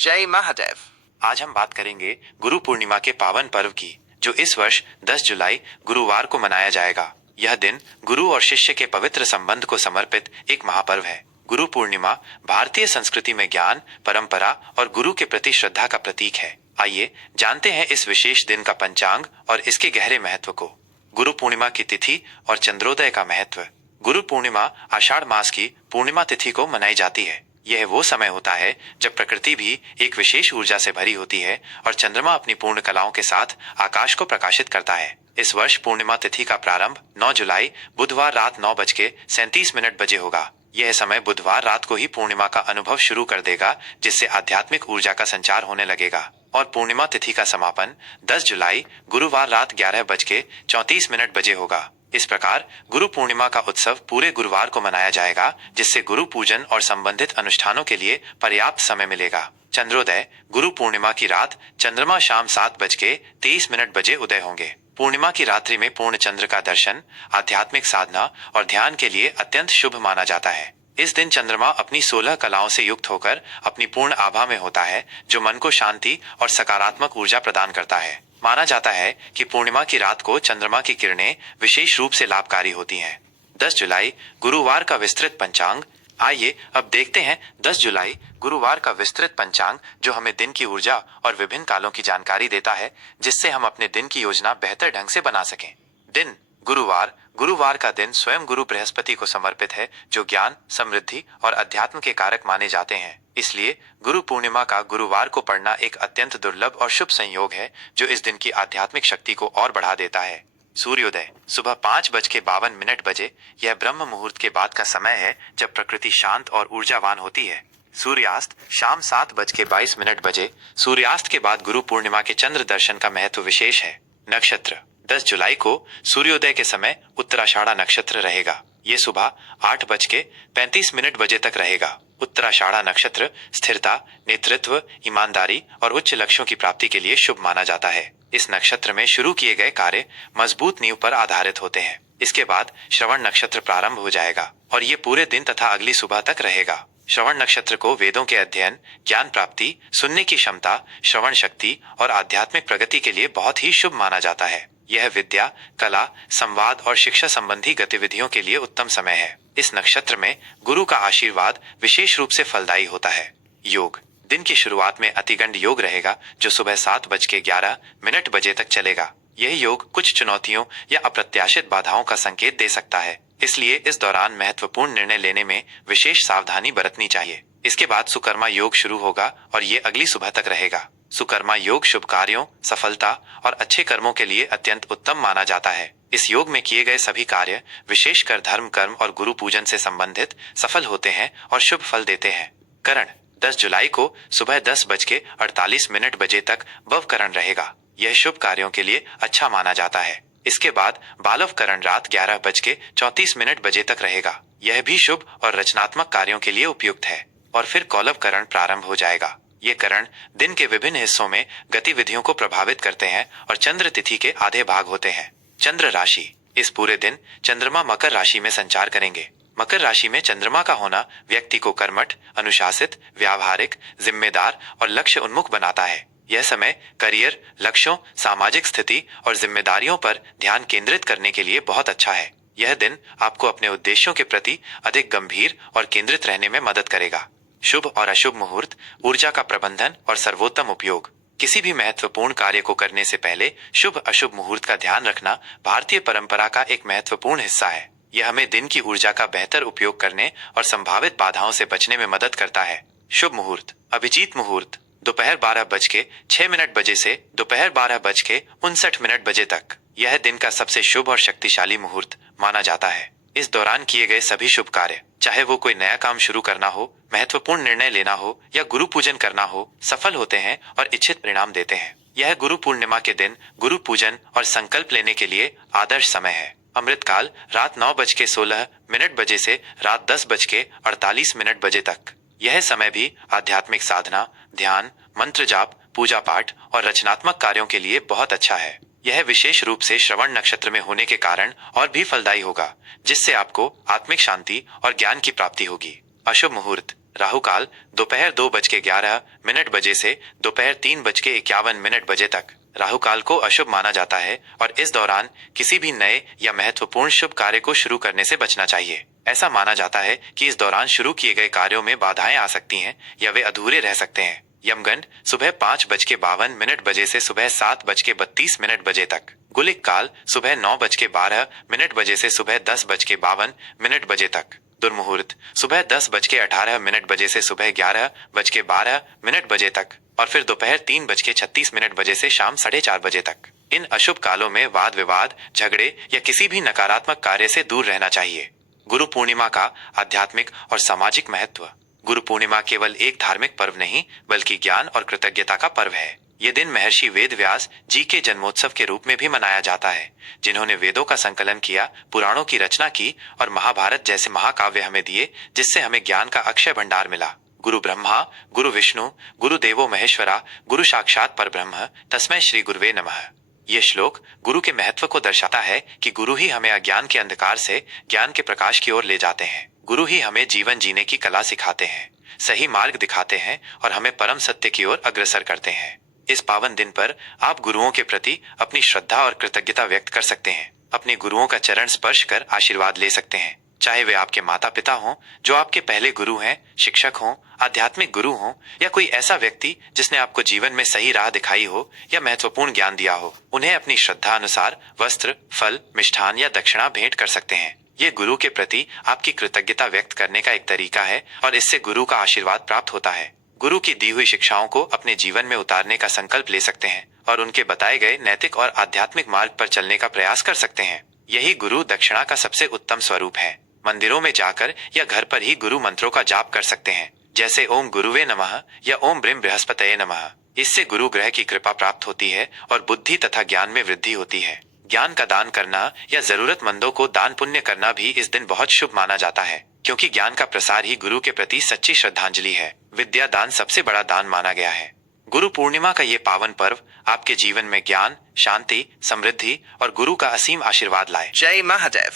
जय महादेव। आज हम बात करेंगे गुरु पूर्णिमा के पावन पर्व की, जो इस वर्ष 10 जुलाई गुरुवार को मनाया जाएगा। यह दिन गुरु और शिष्य के पवित्र संबंध को समर्पित एक महापर्व है। गुरु पूर्णिमा भारतीय संस्कृति में ज्ञान, परंपरा और गुरु के प्रति श्रद्धा का प्रतीक है। आइए जानते हैं इस विशेष दिन का पंचांग और इसके गहरे महत्व को। गुरु पूर्णिमा की तिथि और चंद्रोदय का महत्व। गुरु पूर्णिमा आषाढ़ मास की पूर्णिमा तिथि को मनाई जाती है। यह वो समय होता है जब प्रकृति भी एक विशेष ऊर्जा से भरी होती है और चंद्रमा अपनी पूर्ण कलाओं के साथ आकाश को प्रकाशित करता है। इस वर्ष पूर्णिमा तिथि का प्रारंभ 9 जुलाई बुधवार रात 9:37 बजे होगा। यह समय बुधवार रात को ही पूर्णिमा का अनुभव शुरू कर देगा, जिससे आध्यात्मिक ऊर्जा का संचार होने लगेगा। और पूर्णिमा तिथि का समापन 10 जुलाई गुरुवार रात 11:34 बजे होगा। इस प्रकार गुरु पूर्णिमा का उत्सव पूरे गुरुवार को मनाया जाएगा, जिससे गुरु पूजन और संबंधित अनुष्ठानों के लिए पर्याप्त समय मिलेगा। चंद्रोदय। गुरु पूर्णिमा की रात चंद्रमा शाम 7:23 बजे उदय होंगे। पूर्णिमा की रात्रि में पूर्ण चंद्र का दर्शन आध्यात्मिक साधना और ध्यान के लिए अत्यंत शुभ माना जाता है। इस दिन चंद्रमा अपनी 16 कलाओं से युक्त होकर अपनी पूर्ण आभा में होता है, जो मन को शांति और सकारात्मक ऊर्जा प्रदान करता है। माना जाता है कि पूर्णिमा की रात को चंद्रमा की किरणें विशेष रूप से लाभकारी होती हैं। 10 जुलाई गुरुवार का विस्तृत पंचांग। आइए अब देखते हैं 10 जुलाई गुरुवार का विस्तृत पंचांग, जो हमें दिन की ऊर्जा और विभिन्न कालों की जानकारी देता है, जिससे हम अपने दिन की योजना बेहतर ढंग से बना सकें। दिन गुरुवार। गुरुवार का दिन स्वयं गुरु बृहस्पति को समर्पित है, जो ज्ञान, समृद्धि और अध्यात्म के कारक माने जाते हैं। इसलिए गुरु पूर्णिमा का गुरुवार को पढ़ना एक अत्यंत दुर्लभ और शुभ संयोग है, जो इस दिन की आध्यात्मिक शक्ति को और बढ़ा देता है। सूर्योदय सुबह 5:52 बजे। यह ब्रह्म मुहूर्त के बाद का समय है, जब प्रकृति शांत और ऊर्जावान होती है। सूर्यास्त शाम 7:22 बजे। सूर्यास्त के बाद गुरु पूर्णिमा के चंद्र दर्शन का महत्व विशेष है। नक्षत्र 10 जुलाई को सूर्योदय के समय उत्तराषाढ़ा नक्षत्र रहेगा। ये सुबह 8:35 बजे तक रहेगा। उत्तराषाढ़ा नक्षत्र स्थिरता, नेतृत्व, ईमानदारी और उच्च लक्ष्यों की प्राप्ति के लिए शुभ माना जाता है। इस नक्षत्र में शुरू किए गए कार्य मजबूत नींव पर आधारित होते हैं। इसके बाद श्रवण नक्षत्र प्रारंभ हो जाएगा और ये पूरे दिन तथा अगली सुबह तक रहेगा। श्रवण नक्षत्र को वेदों के अध्ययन, ज्ञान प्राप्ति, सुनने की क्षमता, श्रवण शक्ति और आध्यात्मिक प्रगति के लिए बहुत ही शुभ माना जाता है। यह विद्या, कला, संवाद और शिक्षा संबंधी गतिविधियों के लिए उत्तम समय है। इस नक्षत्र में गुरु का आशीर्वाद विशेष रूप से फलदायी होता है। योग। दिन की शुरुआत में अतिगंड योग रहेगा, जो सुबह 7:11 बजे तक चलेगा। यह योग कुछ चुनौतियों या अप्रत्याशित बाधाओं का संकेत दे सकता है, इसलिए इस दौरान महत्वपूर्ण निर्णय लेने में विशेष सावधानी बरतनी चाहिए। इसके बाद सुकर्मा योग शुरू होगा और ये अगली सुबह तक रहेगा। सुकर्मा योग शुभ कार्यों, सफलता और अच्छे कर्मों के लिए अत्यंत उत्तम माना जाता है। इस योग में किए गए सभी कार्य, विशेषकर धर्म, कर्म और गुरु पूजन से संबंधित, सफल होते हैं और शुभ फल देते हैं। करण 10 जुलाई को सुबह 10:48 बजे तक भवकरण रहेगा। यह शुभ कार्यों के लिए अच्छा माना जाता है। इसके बाद बालवकरण रात 11:34 बजे तक रहेगा। यह भी शुभ और रचनात्मक कार्यों के लिए उपयुक्त है। और फिर कौलवकरण प्रारंभ हो जाएगा। ये करण दिन के विभिन्न हिस्सों में गतिविधियों को प्रभावित करते हैं और चंद्र तिथि के आधे भाग होते हैं। चंद्र राशि। इस पूरे दिन चंद्रमा मकर राशि में संचार करेंगे। मकर राशि में चंद्रमा का होना व्यक्ति को कर्मठ, अनुशासित, व्यावहारिक, जिम्मेदार और लक्ष्य उन्मुख बनाता है। यह समय करियर, लक्ष्यों, सामाजिक स्थिति और जिम्मेदारियों पर ध्यान केंद्रित करने के लिए बहुत अच्छा है। यह दिन आपको अपने उद्देश्यों के प्रति अधिक गंभीर और केंद्रित रहने में मदद करेगा। शुभ और अशुभ मुहूर्त, ऊर्जा का प्रबंधन और सर्वोत्तम उपयोग। किसी भी महत्वपूर्ण कार्य को करने से पहले शुभ अशुभ मुहूर्त का ध्यान रखना भारतीय परंपरा का एक महत्वपूर्ण हिस्सा है। यह हमें दिन की ऊर्जा का बेहतर उपयोग करने और संभावित बाधाओं से बचने में मदद करता है। शुभ मुहूर्त। अभिजीत मुहूर्त दोपहर 12:06 बजे से दोपहर 12:59 बजे तक। यह दिन का सबसे शुभ और शक्तिशाली मुहूर्त माना जाता है। इस दौरान किए गए सभी शुभ कार्य, चाहे वो कोई नया काम शुरू करना हो, महत्वपूर्ण निर्णय लेना हो या गुरु पूजन करना हो, सफल होते हैं और इच्छित परिणाम देते हैं। यह गुरु पूर्णिमा के दिन गुरु पूजन और संकल्प लेने के लिए आदर्श समय है। अमृतकाल रात 9:16 बजे से रात 10:48 बजे तक। यह समय भी आध्यात्मिक साधना, ध्यान, मंत्र जाप, पूजा पाठ और रचनात्मक कार्यों के लिए बहुत अच्छा है। यह विशेष रूप से श्रवण नक्षत्र में होने के कारण और भी फलदायी होगा, जिससे आपको आत्मिक शांति और ज्ञान की प्राप्ति होगी। अशुभ मुहूर्त। राहु काल दोपहर 2:11 बजे से दोपहर 3:51 बजे तक। राहु काल को अशुभ माना जाता है और इस दौरान किसी भी नए या महत्वपूर्ण शुभ कार्य को शुरू करने से बचना चाहिए। ऐसा माना जाता है कि इस दौरान शुरू किए गए कार्यों में बाधाएं आ सकती हैं या वे अधूरे रह सकते हैं। यमगंड सुबह 5:52 बजे से सुबह 7:32 बजे तक। गुलिक काल सुबह 9:12 बजे से सुबह 10:52 बजे तक। दुर्मुहूर्त सुबह 10:18 बजे से सुबह 11:12 बजे तक और फिर दोपहर 3:36 बजे से शाम 4:30 बजे तक। इन अशुभ कालों में वाद विवाद, झगड़े या किसी भी नकारात्मक कार्य से दूर रहना चाहिए। गुरु पूर्णिमा का आध्यात्मिक और सामाजिक महत्व। गुरु पूर्णिमा केवल एक धार्मिक पर्व नहीं बल्कि ज्ञान और कृतज्ञता का पर्व है। ये दिन महर्षि वेद व्यास जी के जन्मोत्सव के रूप में भी मनाया जाता है, जिन्होंने वेदों का संकलन किया, पुराणों की रचना की और महाभारत जैसे महाकाव्य हमें दिए, जिससे हमें ज्ञान का अक्षय भंडार मिला। गुरु ब्रह्मा, गुरु विष्णु, गुरु देवो महेश्वरा, गुरु साक्षात परब्रह्म, तस्मै श्री गुरुवे नमः। ये श्लोक गुरु के महत्व को दर्शाता है कि गुरु ही हमें अज्ञान के अंधकार से ज्ञान के प्रकाश की ओर ले जाते हैं। गुरु ही हमें जीवन जीने की कला सिखाते हैं, सही मार्ग दिखाते हैं और हमें परम सत्य की ओर अग्रसर करते हैं। इस पावन दिन पर आप गुरुओं के प्रति अपनी श्रद्धा और कृतज्ञता व्यक्त कर सकते हैं। अपने गुरुओं का चरण स्पर्श कर आशीर्वाद ले सकते हैं, चाहे वे आपके माता पिता हों जो आपके पहले गुरु हैं, शिक्षक हों, आध्यात्मिक गुरु हों या कोई ऐसा व्यक्ति जिसने आपको जीवन में सही राह दिखाई हो या महत्वपूर्ण ज्ञान दिया हो। उन्हें अपनी श्रद्धा अनुसार वस्त्र, फल, मिष्ठान या दक्षिणा भेंट कर सकते हैं। ये गुरु के प्रति आपकी कृतज्ञता व्यक्त करने का एक तरीका है और इससे गुरु का आशीर्वाद प्राप्त होता है। गुरु की दी हुई शिक्षाओं को अपने जीवन में उतारने का संकल्प ले सकते हैं और उनके बताए गए नैतिक और आध्यात्मिक मार्ग पर चलने का प्रयास कर सकते हैं। यही गुरु दक्षिणा का सबसे उत्तम स्वरूप है। मंदिरों में जाकर या घर पर ही गुरु मंत्रों का जाप कर सकते हैं, जैसे ओम गुरुवे नमः या ओम ब्रीम बृहस्पतये नमः। इससे गुरु ग्रह की कृपा प्राप्त होती है और बुद्धि तथा ज्ञान में वृद्धि होती है। ज्ञान का दान करना या जरूरतमंदों को दान पुण्य करना भी इस दिन बहुत शुभ माना जाता है, क्योंकि ज्ञान का प्रसार ही गुरु के प्रति सच्ची श्रद्धांजलि है। विद्या दान सबसे बड़ा दान माना गया है। गुरु पूर्णिमा का ये पावन पर्व आपके जीवन में ज्ञान, शांति, समृद्धि और गुरु का असीम आशीर्वाद लाए। जय महादेव।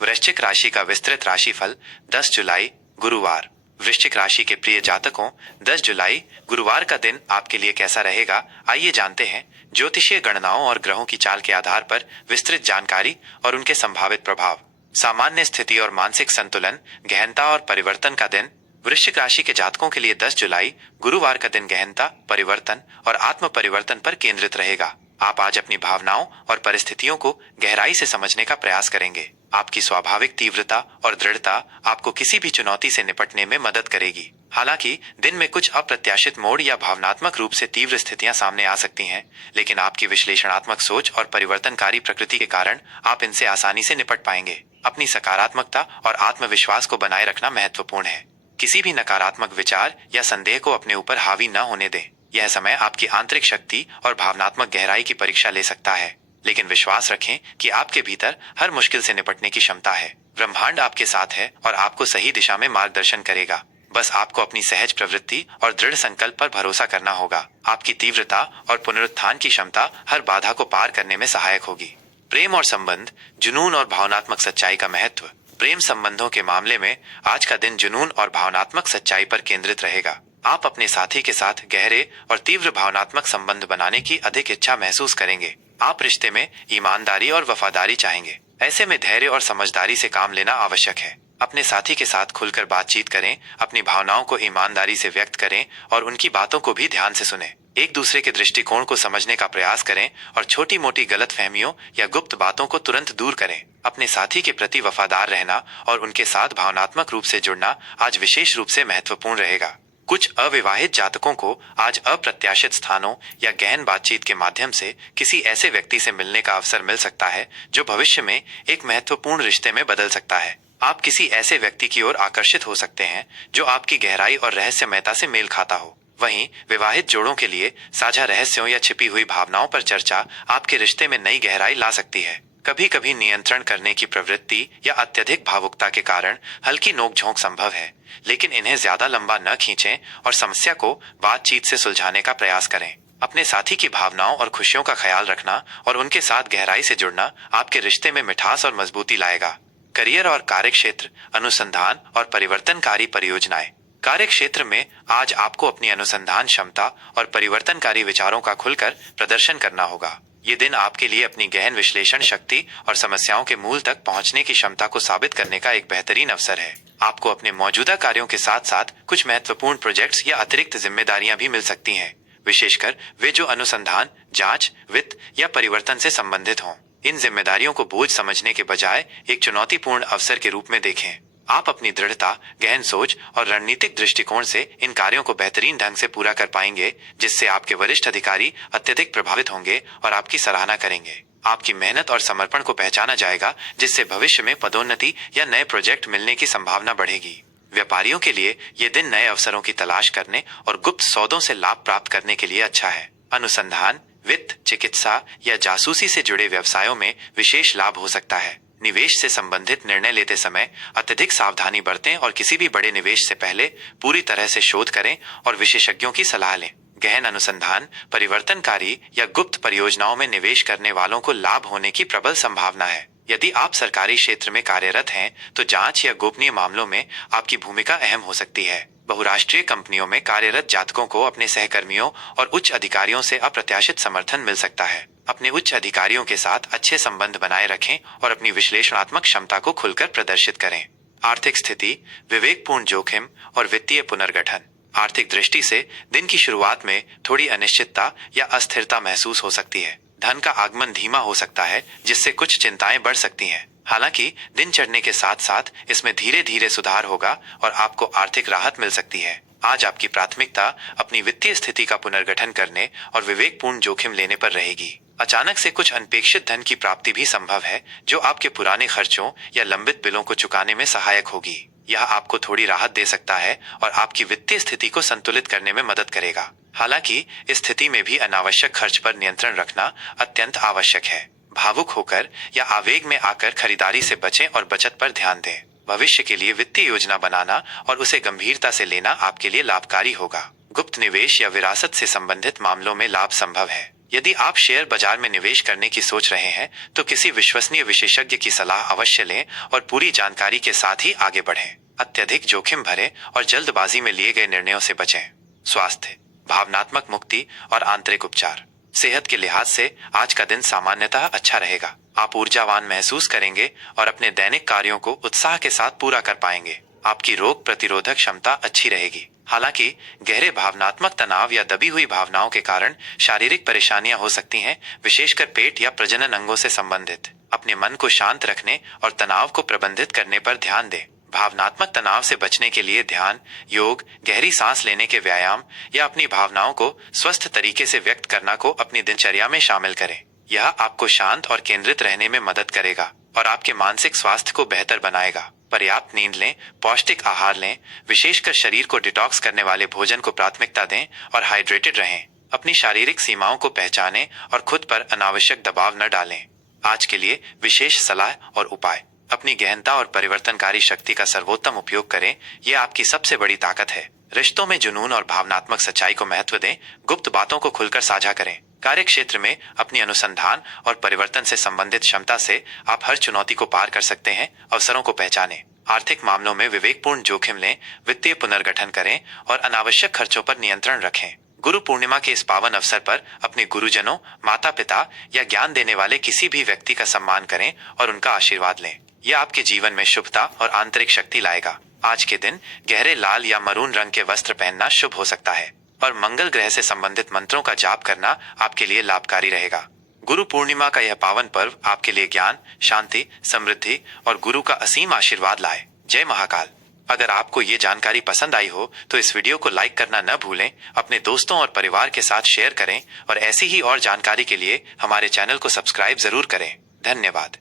वृश्चिक राशि का विस्तृत राशिफल 10 जुलाई गुरुवार। वृश्चिक राशि के प्रिय जातकों, 10 जुलाई गुरुवार का दिन आपके लिए कैसा रहेगा, आइए जानते हैं। ज्योतिषीय गणनाओं और ग्रहों की चाल के आधार पर विस्तृत जानकारी और उनके संभावित प्रभाव। सामान्य स्थिति और मानसिक संतुलन, गहनता और परिवर्तन का दिन। वृश्चिक राशि के जातकों के लिए 10 जुलाई गुरुवार का दिन गहनता, परिवर्तन और आत्म परिवर्तन पर केंद्रित रहेगा। आप आज अपनी भावनाओं और परिस्थितियों को गहराई से समझने का प्रयास करेंगे। आपकी स्वाभाविक तीव्रता और दृढ़ता आपको किसी भी चुनौती से निपटने में मदद करेगी। हालांकि दिन में कुछ अप्रत्याशित मोड़ या भावनात्मक रूप से तीव्र स्थितियां सामने आ सकती हैं, लेकिन आपकी विश्लेषणात्मक सोच और परिवर्तनकारी प्रकृति के कारण आप इनसे आसानी से निपट पाएंगे। अपनी सकारात्मकता और आत्मविश्वास को बनाए रखना महत्वपूर्ण है। किसी भी नकारात्मक विचार या संदेह को अपने ऊपर हावी न होने दें। यह समय आपकी आंतरिक शक्ति और भावनात्मक गहराई की परीक्षा ले सकता है, लेकिन विश्वास रखें कि आपके भीतर हर मुश्किल से निपटने की क्षमता है। ब्रह्मांड आपके साथ है और आपको सही दिशा में मार्गदर्शन करेगा। बस आपको अपनी सहज प्रवृत्ति और दृढ़ संकल्प पर भरोसा करना होगा। आपकी तीव्रता और पुनरुत्थान की क्षमता हर बाधा को पार करने में सहायक होगी। प्रेम और संबंध, जुनून और भावनात्मक सच्चाई का महत्व। प्रेम संबंधों के मामले में आज का दिन जुनून और भावनात्मक सच्चाई पर केंद्रित रहेगा। आप अपने साथी के साथ गहरे और तीव्र भावनात्मक संबंध बनाने की अधिक इच्छा महसूस करेंगे। आप रिश्ते में ईमानदारी और वफादारी चाहेंगे। ऐसे में धैर्य और समझदारी से काम लेना आवश्यक है। अपने साथी के साथ खुलकर बातचीत करें, अपनी भावनाओं को ईमानदारी से व्यक्त करें और उनकी बातों को भी ध्यान से सुनें। एक दूसरे के दृष्टिकोण को समझने का प्रयास करें और छोटी मोटी गलतफहमियों या गुप्त बातों को तुरंत दूर करें। अपने साथी के प्रति वफादार रहना और उनके साथ भावनात्मक रूप से जुड़ना आज विशेष रूप से महत्वपूर्ण रहेगा। कुछ अविवाहित जातकों को आज अप्रत्याशित स्थानों या गहन बातचीत के माध्यम से किसी ऐसे व्यक्ति से मिलने का अवसर मिल सकता है जो भविष्य में एक महत्वपूर्ण रिश्ते में बदल सकता है। आप किसी ऐसे व्यक्ति की ओर आकर्षित हो सकते हैं जो आपकी गहराई और रहस्यमयता से मेल खाता हो। वहीं विवाहित जोड़ों के लिए साझा रहस्यों या छिपी हुई भावनाओं पर चर्चा आपके रिश्ते में नई गहराई ला सकती है। कभी कभी नियंत्रण करने की प्रवृत्ति या अत्यधिक भावुकता के कारण हल्की नोकझोंक संभव है, लेकिन इन्हें ज्यादा लंबा न खींचें और समस्या को बातचीत से सुलझाने का प्रयास करें। अपने साथी की भावनाओं और खुशियों का ख्याल रखना और उनके साथ गहराई से जुड़ना आपके रिश्ते में मिठास और मजबूती लाएगा। करियर और कार्यक्षेत्र, अनुसंधान और परिवर्तनकारी परियोजनाएं। कार्य क्षेत्र में आज आपको अपनी अनुसंधान क्षमता और परिवर्तनकारी विचारों का खुलकर प्रदर्शन करना होगा। ये दिन आपके लिए अपनी गहन विश्लेषण शक्ति और समस्याओं के मूल तक पहुंचने की क्षमता को साबित करने का एक बेहतरीन अवसर है। आपको अपने मौजूदा कार्यों के साथ साथ कुछ महत्वपूर्ण प्रोजेक्ट्स या अतिरिक्त जिम्मेदारियां भी मिल सकती हैं, विशेषकर वे जो अनुसंधान, जांच, वित्त या परिवर्तन से संबंधित हों। इन जिम्मेदारियों को बोझ समझने के बजाय एक चुनौतीपूर्ण अवसर के रूप में देखें। आप अपनी दृढ़ता, गहन सोच और रणनीतिक दृष्टिकोण से इन कार्यों को बेहतरीन ढंग से पूरा कर पाएंगे, जिससे आपके वरिष्ठ अधिकारी अत्यधिक प्रभावित होंगे और आपकी सराहना करेंगे। आपकी मेहनत और समर्पण को पहचाना जाएगा, जिससे भविष्य में पदोन्नति या नए प्रोजेक्ट मिलने की संभावना बढ़ेगी। व्यापारियों के लिए ये दिन नए अवसरों की तलाश करने और गुप्त सौदों से लाभ प्राप्त करने के लिए अच्छा है। अनुसंधान, वित्त, चिकित्सा या जासूसी से जुड़े व्यवसायों में विशेष लाभ हो सकता है। निवेश से संबंधित निर्णय लेते समय अत्यधिक सावधानी बरतें और किसी भी बड़े निवेश से पहले पूरी तरह से शोध करें और विशेषज्ञों की सलाह लें। गहन अनुसंधान, परिवर्तनकारी या गुप्त परियोजनाओं में निवेश करने वालों को लाभ होने की प्रबल संभावना है। यदि आप सरकारी क्षेत्र में कार्यरत हैं, तो जांच या गोपनीय मामलों में आपकी भूमिका अहम हो सकती है। बहुराष्ट्रीय कंपनियों में कार्यरत जातकों को अपने सहकर्मियों और उच्च अधिकारियों से अप्रत्याशित समर्थन मिल सकता है। अपने उच्च अधिकारियों के साथ अच्छे संबंध बनाए रखें और अपनी विश्लेषणात्मक क्षमता को खुलकर प्रदर्शित करें। आर्थिक स्थिति, विवेकपूर्ण जोखिम और वित्तीय पुनर्गठन। आर्थिक दृष्टि से दिन की शुरुआत में थोड़ी अनिश्चितता या अस्थिरता महसूस हो सकती है। धन का आगमन धीमा हो सकता है, जिससे कुछ चिंताएं बढ़ सकती हैं। हालांकि दिन चढ़ने के साथ साथ इसमें धीरे धीरे सुधार होगा और आपको आर्थिक राहत मिल सकती है। आज आपकी प्राथमिकता अपनी वित्तीय स्थिति का पुनर्गठन करने और विवेकपूर्ण जोखिम लेने पर रहेगी। अचानक से कुछ अनपेक्षित धन की प्राप्ति भी संभव है, जो आपके पुराने खर्चों या लंबित बिलों को चुकाने में सहायक होगी। यह आपको थोड़ी राहत दे सकता है और आपकी वित्तीय स्थिति को संतुलित करने में मदद करेगा। हालांकि इस स्थिति में भी अनावश्यक खर्च पर नियंत्रण रखना अत्यंत आवश्यक है। भावुक होकर या आवेग में आकर खरीदारी से बचें और बचत पर ध्यान दें। भविष्य के लिए वित्तीय योजना बनाना और उसे गंभीरता से लेना आपके लिए लाभकारी होगा। गुप्त निवेश या विरासत से संबंधित मामलों में लाभ संभव है। यदि आप शेयर बाजार में निवेश करने की सोच रहे हैं, तो किसी विश्वसनीय विशेषज्ञ की सलाह अवश्य लें और पूरी जानकारी के साथ ही आगे बढ़ें। अत्यधिक जोखिम भरे और जल्दबाजी में लिए गए निर्णयों से बचें। स्वास्थ्य, भावनात्मक मुक्ति और आंतरिक उपचार। सेहत के लिहाज से आज का दिन सामान्यतः अच्छा रहेगा। आप ऊर्जावान महसूस करेंगे और अपने दैनिक कार्यों को उत्साह के साथ पूरा कर पाएंगे। आपकी रोग प्रतिरोधक क्षमता अच्छी रहेगी। हालांकि गहरे भावनात्मक तनाव या दबी हुई भावनाओं के कारण शारीरिक परेशानियां हो सकती हैं, विशेषकर पेट या प्रजनन अंगों से संबंधित। अपने मन को शांत रखने और तनाव को प्रबंधित करने पर ध्यान दें। भावनात्मक तनाव से बचने के लिए ध्यान, योग, गहरी सांस लेने के व्यायाम या अपनी भावनाओं को स्वस्थ तरीके से व्यक्त करना को अपनी दिनचर्या में शामिल करें। यह आपको शांत और केंद्रित रहने में मदद करेगा और आपके मानसिक स्वास्थ्य को बेहतर बनाएगा। पर्याप्त नींद लें, पौष्टिक आहार लें, विशेषकर शरीर को डिटॉक्स करने वाले भोजन को प्राथमिकता दें और हाइड्रेटेड रहें। अपनी शारीरिक सीमाओं को पहचानें और खुद पर अनावश्यक दबाव न डालें। आज के लिए विशेष सलाह और उपाय। अपनी गहनता और परिवर्तनकारी शक्ति का सर्वोत्तम उपयोग करें, यह आपकी सबसे बड़ी ताकत है। रिश्तों में जुनून और भावनात्मक सच्चाई को महत्व दें, गुप्त बातों को खुलकर साझा करें। कार्य क्षेत्र में अपनी अनुसंधान और परिवर्तन से संबंधित क्षमता से आप हर चुनौती को पार कर सकते हैं। अवसरों को पहचानें, आर्थिक मामलों में विवेकपूर्ण जोखिम लें, वित्तीय पुनर्गठन करें और अनावश्यक खर्चों पर नियंत्रण रखें। गुरु पूर्णिमा के इस पावन अवसर पर अपने गुरुजनों, माता पिता या ज्ञान देने वाले किसी भी व्यक्ति का सम्मान करें और उनका आशीर्वाद लें। यह आपके जीवन में शुभता और आंतरिक शक्ति लाएगा। आज के दिन गहरे लाल या मरून रंग के वस्त्र पहनना शुभ हो सकता है और मंगल ग्रह से संबंधित मंत्रों का जाप करना आपके लिए लाभकारी रहेगा। गुरु पूर्णिमा का यह पावन पर्व आपके लिए ज्ञान, शांति, समृद्धि और गुरु का असीम आशीर्वाद लाए। जय महाकाल। अगर आपको ये जानकारी पसंद आई हो तो इस वीडियो को लाइक करना न भूलें, अपने दोस्तों और परिवार के साथ शेयर करें और ऐसी ही और जानकारी के लिए हमारे चैनल को सब्सक्राइब जरूर करें। धन्यवाद।